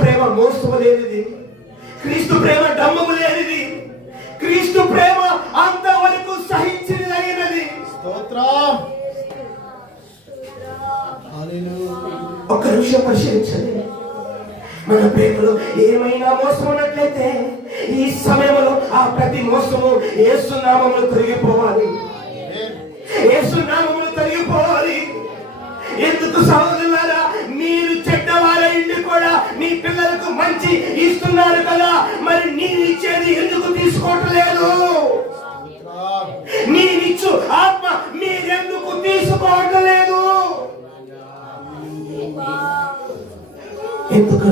ప్రేమ మోసము లేనిది, క్రీస్తు ప్రేమ డమ్మము లేనిది, క్రీస్తు ప్రేమ అంతవరకు సహించినది. స్తోత్రం. ఒక్క నిమిషం పరిశీలించండి. మన ప్రేమలో ఏమైనా మోసం ఉన్నట్లయితే ఈ సమయంలో ఆ ప్రతి మోసము యేసు నామములో తొలగిపోవాలి. యేసు నామములో తొలగిపోవాలి. ఎందుకు సహోదరులారా, మీరు చెడ్డవారైండి కూడా మీ పిల్లలకు మంచి ఇస్తున్నారు కదా, మరి నేను ఇచ్చేది ఎందుకు తీసుకోవటం లేదు? నేనిచ్చు ఆత్మ మీరెందుకు తీసుకోవటం లేదు? ఎందుకు